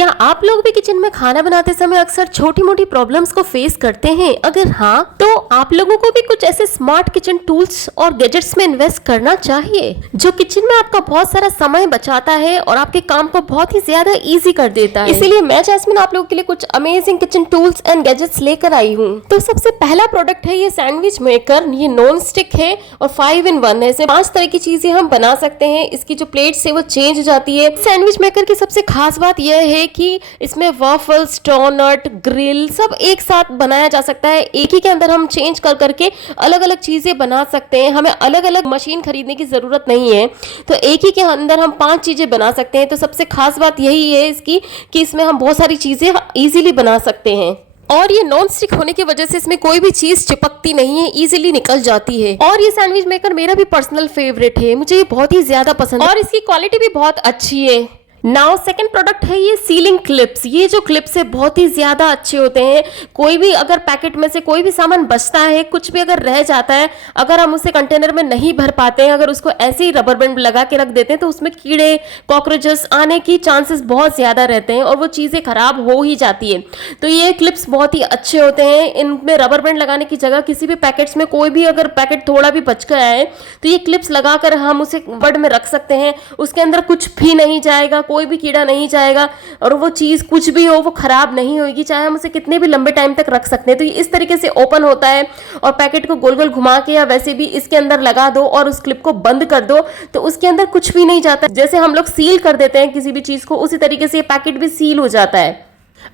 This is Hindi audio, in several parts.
क्या आप लोग भी किचन में खाना बनाते समय अक्सर छोटी मोटी प्रॉब्लम्स को फेस करते हैं? अगर हाँ, तो आप लोगों को भी कुछ ऐसे स्मार्ट किचन टूल्स और गैजेट्स में इन्वेस्ट करना चाहिए जो किचन में आपका बहुत सारा समय बचाता है और आपके काम को बहुत ही ज्यादा इजी कर देता है। इसीलिए मैं जैस्मिन आप लोगों के लिए कुछ amazing kitchen tools and gadgets लेकर आई हूँ। तो सबसे पहला प्रोडक्ट है ये सैंडविच मेकर। ये नॉन स्टिक है और 5 in 1 है। इसमें 5 तरह की चीजें हम बना सकते हैं। इसकी जो प्लेट्स है वो चेंज हो जाती है। सैंडविच मेकर की सबसे खास बात यह है कि इसमें वॉफल्स, डोनट, ग्रिल सब एक साथ बनाया जा सकता है। एक ही के अंदर हम चेंज कर करके अलग अलग चीजें बना सकते हैं। हमें अलग अलग मशीन खरीदने की जरूरत नहीं है। तो एक ही के अंदर हम 5 चीजें बना सकते हैं। तो सबसे खास बात यही है इसकी कि इसमें हम बहुत सारी चीजें इजीली बना सकते हैं। और ये नॉन स्टिक होने की वजह से इसमें कोई भी चीज चिपकती नहीं है, इजीली निकल जाती है। और ये सैंडविच मेकर मेरा भी पर्सनल फेवरेट है, मुझे ये बहुत ही ज्यादा पसंद है और इसकी क्वालिटी भी बहुत अच्छी है। नाउ सेकंड प्रोडक्ट है ये सीलिंग क्लिप्स। ये जो क्लिप्स है बहुत ही ज्यादा अच्छे होते हैं। कोई भी अगर पैकेट में से कोई भी सामान बचता है, कुछ भी अगर रह जाता है, अगर हम उसे कंटेनर में नहीं भर पाते हैं, अगर उसको ऐसे ही रबर बैंड लगा के रख देते हैं तो उसमें कीड़े, कॉकरोचेस आने की चांसेस बहुत ज्यादा रहते हैं और वो चीजें खराब हो ही जाती है। तो ये क्लिप्स बहुत ही अच्छे होते हैं। इनमें रबर बैंड लगाने की जगह किसी भी पैकेट्स में कोई भी अगर पैकेट थोड़ा भी बच गया है तो ये क्लिप्स लगाकर हम उसे कबर्ड में रख सकते हैं। उसके अंदर कुछ भी नहीं जाएगा, कोई भी कीड़ा नहीं जाएगा और वो चीज कुछ भी हो वो खराब नहीं होगी, चाहे हम उसे कितने भी लंबे टाइम तक रख सकते हैं। तो ये इस तरीके से ओपन होता है और पैकेट को गोल गोल घुमा के या वैसे भी इसके अंदर लगा दो और उस क्लिप को बंद कर दो तो उसके अंदर कुछ भी नहीं जाता। जैसे हम लोग सील कर देते हैं किसी भी चीज को, उसी तरीके से ये पैकेट भी सील हो जाता है।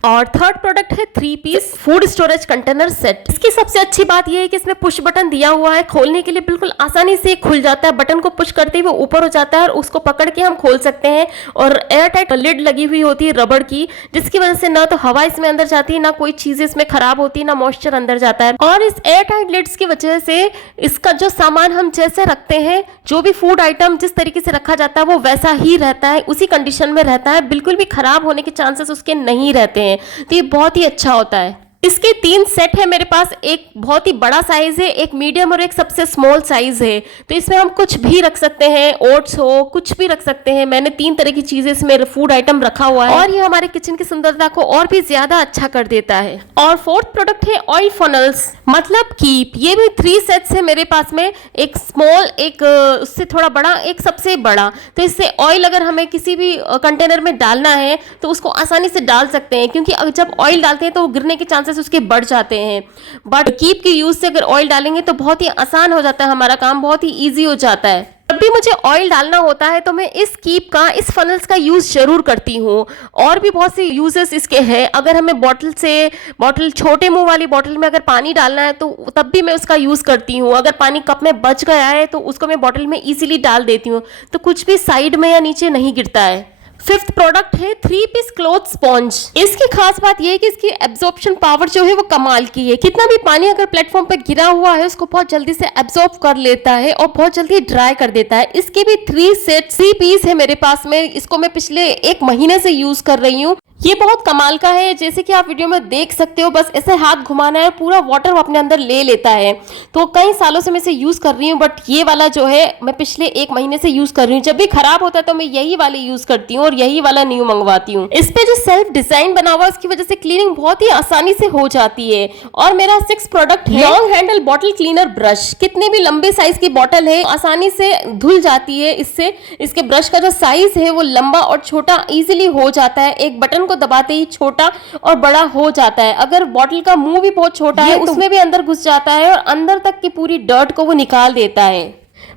और थर्ड प्रोडक्ट है 3 piece food storage container set. इसकी सबसे अच्छी बात यह है कि इसमें पुश बटन दिया हुआ है। खोलने के लिए बिल्कुल आसानी से खुल जाता है। बटन को पुश करते ही वो ऊपर हो जाता है और उसको पकड़ के हम खोल सकते हैं। और एयर टाइट लिड लगी हुई होती है रबड़ की, जिसकी वजह से ना तो हवा इसमें अंदर जाती है, ना कोई चीज इसमें खराब होती है, ना मॉइस्चर अंदर जाता है। और इस एयर टाइट लिड्स की वजह से इसका जो सामान हम जैसे रखते हैं, जो भी फूड आइटम जिस तरीके से रखा जाता है वो वैसा ही रहता है, उसी कंडीशन में रहता है। बिल्कुल भी खराब होने के चांसेस उसके नहीं रहते हैं। तो ये बहुत ही अच्छा होता है। इसके 3 सेट है मेरे पास। एक बहुत ही बड़ा साइज है, एक मीडियम और एक सबसे स्मॉल साइज है। तो इसमें हम कुछ भी रख सकते हैं, ओट्स हो, कुछ भी रख सकते हैं। मैंने 3 तरह की चीजें इसमें फूड आइटम रखा हुआ है और ये हमारे किचन की सुंदरता को और भी ज्यादा अच्छा कर देता है। और फोर्थ प्रोडक्ट है ऑयल फनल्स, मतलब कीप। ये भी 3 सेट्स है मेरे पास में, एक स्मॉल, एक उससे थोड़ा बड़ा, एक सबसे बड़ा। तो इससे ऑयल अगर हमें किसी भी कंटेनर में डालना है तो उसको आसानी से डाल सकते हैं, क्योंकि जब ऑयल डालते हैं तो गिरने के चांसेस उसके बढ़ जाते हैं। बट कीप के यूज से अगर ऑयल डालेंगे तो बहुत ही आसान हो जाता है, हमारा काम बहुत ही इजी हो जाता है। जब भी मुझे ऑयल डालना होता है तो मैं इस कीप का, इस फनल्स का यूज जरूर करती हूँ। और भी बहुत से यूजेस इसके हैं। अगर हमें बॉटल छोटे मुंह वाली बॉटल में अगर पानी डालना है तो तब भी मैं उसका यूज करती हूँ। अगर पानी कप में बच गया है तो उसको मैं बॉटल में इजीली डाल देती हूँ, तो कुछ भी साइड में या नीचे नहीं गिरता है। फिफ्थ प्रोडक्ट है 3 पीस क्लॉथ स्पॉन्ज। इसकी खास बात यह है कि इसकी एब्जॉर्प्शन पावर जो है वो कमाल की है। कितना भी पानी अगर प्लेटफॉर्म पे गिरा हुआ है उसको बहुत जल्दी से एब्जॉर्ब कर लेता है और बहुत जल्दी ड्राई कर देता है। इसके भी 3 पीस है मेरे पास में। इसको मैं पिछले 1 महीने से यूज कर रही हूँ। ये बहुत कमाल का है, जैसे कि आप वीडियो में देख सकते हो। बस ऐसे हाथ घुमाना है, पूरा वाटर अपने अंदर ले लेता है। तो कई सालों से मैं इसे यूज कर रही हूँ, बट ये वाला जो है मैं पिछले 1 महीने से यूज कर रही हूँ। जब भी खराब होता है तो मैं यही वाले यूज करती हूँ और यही वाला न्यू मंगवाती हूँ। इस पे जो सेल्फ डिजाइन बना हुआ है उसकी वजह से क्लीनिंग बहुत ही आसानी से हो जाती है। और मेरा 6th प्रोडक्ट है long handle bottle cleaner brush. कितनी भी लंबे साइज की बॉटल है आसानी से धुल जाती है इससे। इसके ब्रश का जो साइज है वो लंबा और छोटा इजीली हो जाता है। एक बटन को दबाते ही छोटा और बड़ा हो जाता है। अगर बॉटल का मुंह भी बहुत छोटा है तो उसमें भी अंदर घुस जाता है और अंदर तक की पूरी डर्ट को वो निकाल देता है।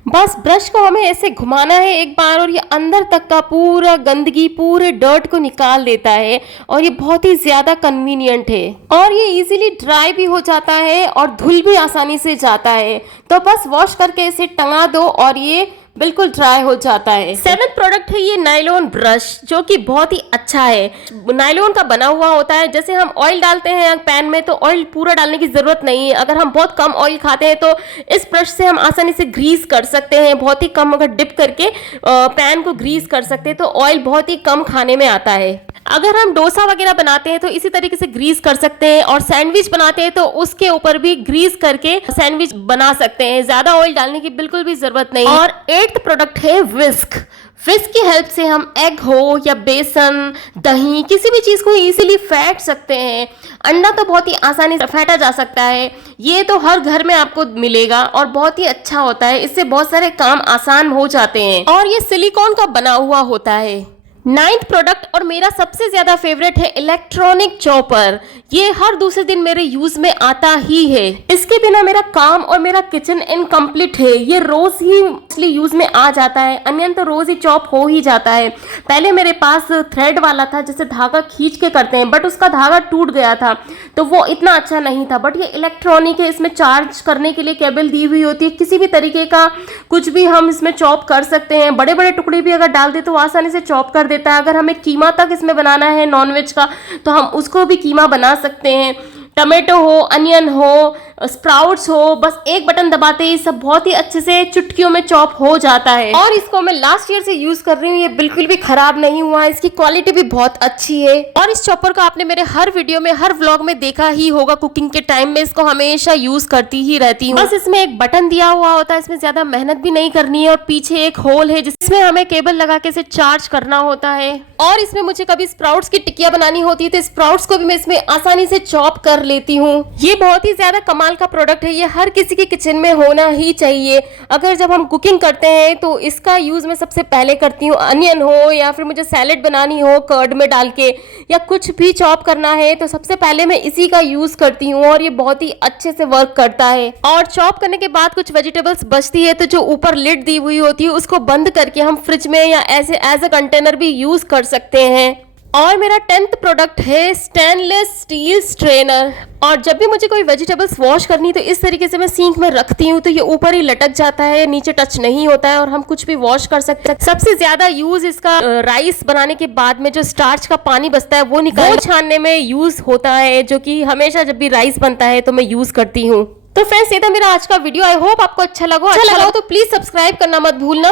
बस ब्रश को हमें ऐसे घुमाना है एक बार और ये अंदर तक का पूरा गंदगी, पूरे डर्ट को निकाल देता है। और ये बहुत ही ज्यादा कन्वीनियंट है और ये इजीली ड्राई भी हो जाता है और धुल भी आसानी से जाता है। तो बस वॉश करके इसे टंगा दो और ये बिल्कुल ड्राई हो जाता है। 7th प्रोडक्ट है ये नायलॉन ब्रश, जो कि बहुत ही अच्छा है। नायलॉन का बना हुआ होता है। जैसे हम ऑयल डालते हैं पैन में तो ऑयल पूरा डालने की जरूरत नहीं है। अगर हम बहुत कम ऑयल खाते हैं तो इस ब्रश से हम आसानी से ग्रीस कर सकते हैं। बहुत ही कम अगर डिप करके पैन को ग्रीस कर सकते हैं तो ऑयल बहुत ही कम खाने में आता है। अगर हम डोसा वगैरह बनाते हैं तो इसी तरीके से ग्रीस कर सकते हैं। और सैंडविच बनाते हैं तो उसके ऊपर भी ग्रीस करके सैंडविच बना सकते हैं। ज्यादा ऑयल डालने की बिल्कुल भी जरूरत नहीं। और 8th प्रोडक्ट है विस्क। फिश की हेल्प से हम एग हो या बेसन, दही, किसी भी चीज़ को इजीली फेंट सकते हैं। अंडा तो बहुत ही आसानी से फेंटा जा सकता है, ये तो हर घर में आपको मिलेगा और बहुत ही अच्छा होता है। इससे बहुत सारे काम आसान हो जाते हैं और ये सिलिकॉन का बना हुआ होता है। 9th प्रोडक्ट और मेरा सबसे ज्यादा फेवरेट है इलेक्ट्रॉनिक चॉपर। ये हर दूसरे दिन मेरे यूज में आता ही है। इसके बिना मेरा काम और मेरा किचन इनकम्प्लीट है। ये रोज ही यूज में आ जाता है। अनियन तो रोज ही चॉप हो ही जाता है। पहले मेरे पास थ्रेड वाला था जिसे धागा खींच के करते हैं, बट उसका धागा टूट गया था तो वो इतना अच्छा नहीं था। बट ये इलेक्ट्रॉनिक है, इसमें चार्ज करने के लिए केबल दी हुई होती है। किसी भी तरीके का कुछ भी हम इसमें चॉप कर सकते हैं। बड़े बड़े टुकड़े भी अगर डाल दे तो आसानी से चॉप कर देता है। अगर हमें कीमा तक इसमें बनाना है नॉनवेज का तो हम उसको भी कीमा बना सकते हैं। टमाटो हो, अनियन हो, स्प्राउट्स हो, बस एक बटन दबाते ही सब बहुत ही अच्छे से चुटकियों में चॉप हो जाता है। और इसको मैं लास्ट ईयर से यूज कर रही हूँ, ये बिल्कुल भी खराब नहीं हुआ। इसकी क्वालिटी भी बहुत अच्छी है। और इस चॉपर को आपने मेरे हर वीडियो में, हर व्लॉग में देखा ही होगा। कुकिंग के टाइम में इसको हमेशा यूज करती ही रहती हूँ। बस इसमें एक बटन दिया हुआ होता है, इसमें ज्यादा मेहनत भी नहीं करनी है। और पीछे एक होल है जिसमें हमें केबल लगा के इसे चार्ज करना होता है। और इसमें मुझे कभी स्प्राउट्स की टिक्कियां बनानी होती है तो स्प्राउट्स को भी मैं इसमें आसानी से चॉप कर लेती हूँ। ये बहुत ही ज्यादा कमाल का प्रोडक्ट है। ये हर किसी के किचन में होना ही चाहिए। अगर जब हम कुकिंग करते हैं तो इसका यूज मैं सबसे पहले करती हूँ। अनियन हो या फिर मुझे सैलेड बनानी हो कर्ड में डाल के, या कुछ भी चॉप करना है तो सबसे पहले मैं इसी का यूज करती हूँ। और ये बहुत ही अच्छे से वर्क करता है। और चॉप करने के बाद कुछ वेजिटेबल्स बचती है तो जो ऊपर लिड दी हुई होती है उसको बंद करके हम फ्रिज में या ऐसे एज अ कंटेनर भी यूज कर सकते हैं। और मेरा 10th प्रोडक्ट है स्टेनलेस स्टील स्ट्रेनर। और जब भी मुझे कोई वेजिटेबल्स वॉश करनी तो इस तरीके से मैं सिंक में रखती हूँ तो ये ऊपर ही लटक जाता है, नीचे टच नहीं होता है और हम कुछ भी वॉश कर सकते हैं। सबसे ज्यादा यूज इसका राइस बनाने के बाद में जो स्टार्च का पानी बचता है वो छानने में यूज होता है, जो कि हमेशा जब भी राइस बनता है तो मैं यूज करती हूँ। तो फ्रेंड्स, ये था मेरा आज का वीडियो। आई होप आपको अच्छा लगा हो तो प्लीज सब्सक्राइब करना मत भूलना।